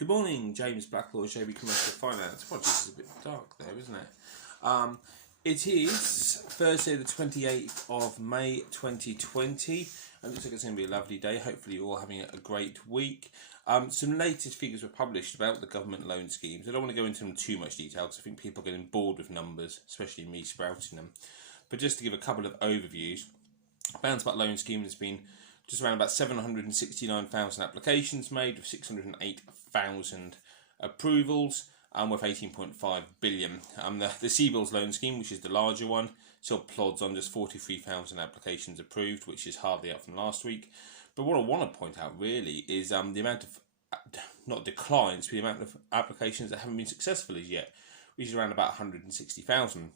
Good morning, James Blacklaw, JB Commercial Finance. Apologies, it's a bit dark there, isn't it? It is Thursday the 28th of May 2020. It looks like it's going to be a lovely day. Hopefully you're all having a great week. Some latest figures were published about the government loan schemes. I don't want to go into them in too much detail because I think people are getting bored with numbers, especially me sprouting them. But just to give a couple of overviews, Bounce Back Loan Scheme has been just around about 769,000 applications made with 608,000 approvals with 18.5 billion. The CBILS loan scheme, which is the larger one, still plods on just 43,000 applications approved, which is hardly up from last week. But what I want to point out really is the amount of, not declines, but the amount of applications that haven't been successful as yet, which is around about 160,000.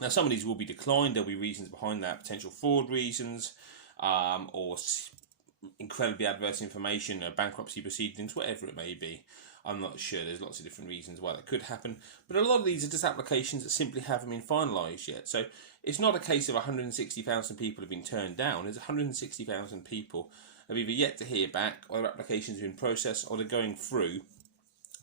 Now some of these will be declined, there'll be reasons behind that, potential fraud reasons, or incredibly adverse information, bankruptcy proceedings, whatever it may be. I'm not sure, there's lots of different reasons why that could happen, but a lot of these are just applications that simply haven't been finalised yet. So it's not a case of 160,000 people have been turned down, there's 160,000 people have either yet to hear back, or their applications have been processed, or they're going through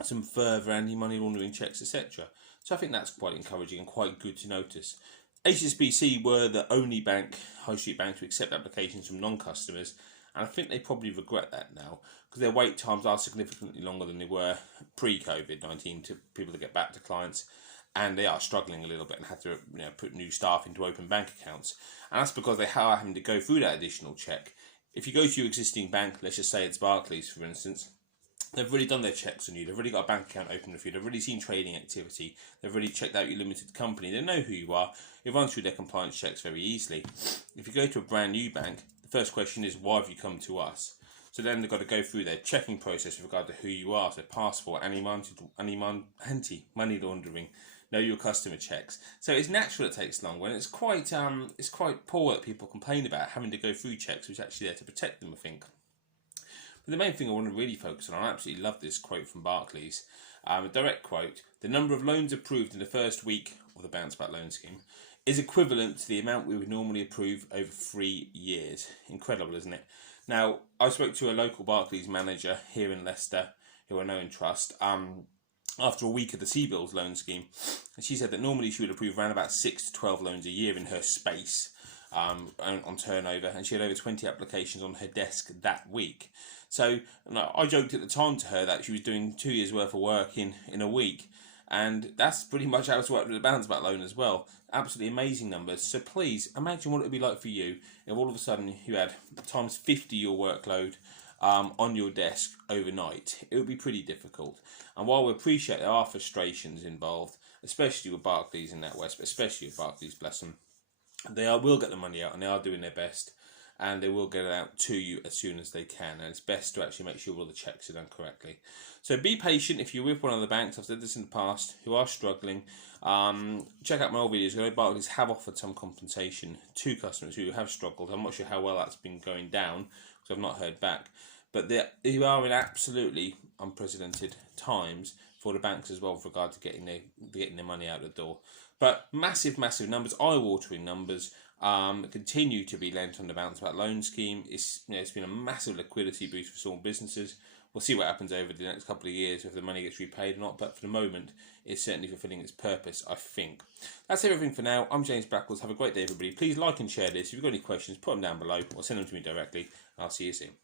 some further anti-money laundering checks, etc. So I think that's quite encouraging and quite good to notice. HSBC were the only bank, high street bank, to accept applications from non-customers, and I think they probably regret that now because their wait times are significantly longer than they were pre-COVID-19 to people to get back to clients, and they are struggling a little bit and have to put new staff into open bank accounts, and that's because they are having to go through that additional check. If you go to your existing bank, let's just say it's Barclays for instance, they've already done their checks on you, they've already got a bank account open for you, they've already seen trading activity, they've already checked out your limited company, they know who you are, you run through their compliance checks very easily. If you go to a brand new bank, the first question is, why have you come to us? So then they've got to go through their checking process with regard to who you are, so passport, anti-money laundering, know your customer checks. So it's natural it takes longer, and it's quite poor that people complain about having to go through checks, which is actually there to protect them, I think. But the main thing I want to really focus on, I absolutely love this quote from Barclays, a direct quote: the number of loans approved in the first week of the Bounce Back Loan Scheme is equivalent to the amount we would normally approve over 3 years. Incredible, isn't it? Now, I spoke to a local Barclays manager here in Leicester, who I know and trust, after a week of the CBILS loan scheme, and she said that normally she would approve around about 6 to 12 loans a year in her space on turnover, and she had over 20 applications on her desk that week. So I joked at the time to her that she was doing 2 years worth of work in a week, and that's pretty much how it's worked with the Bounce Back loan as well. Absolutely amazing numbers. So please imagine what it would be like for you if all of a sudden you had times 50 your workload on your desk overnight. It would be pretty difficult. And while we appreciate there are frustrations involved, especially with Barclays in NatWest, but especially with Barclays, bless them, will get the money out, and they are doing their best, and they will get it out to you as soon as they can, and it's best to actually make sure all the checks are done correctly. So be patient if you're with one of the banks, I've said this in the past, who are struggling. Check out my old videos. I know Barclays have offered some compensation to customers who have struggled. I'm not sure how well that's been going down because I've not heard back, but they are in absolutely unprecedented times for the banks as well with regard to getting their money out the door. But massive numbers, eye-watering numbers, continue to be lent on the Bounce Back Loan Scheme. It's been a massive liquidity boost for small businesses. We'll see what happens over the next couple of years, if the money gets repaid or not, but for the moment, it's certainly fulfilling its purpose, I think. That's everything for now. I'm James Blackwell. Have a great day, everybody. Please like and share this. If you've got any questions, put them down below or send them to me directly, and I'll see you soon.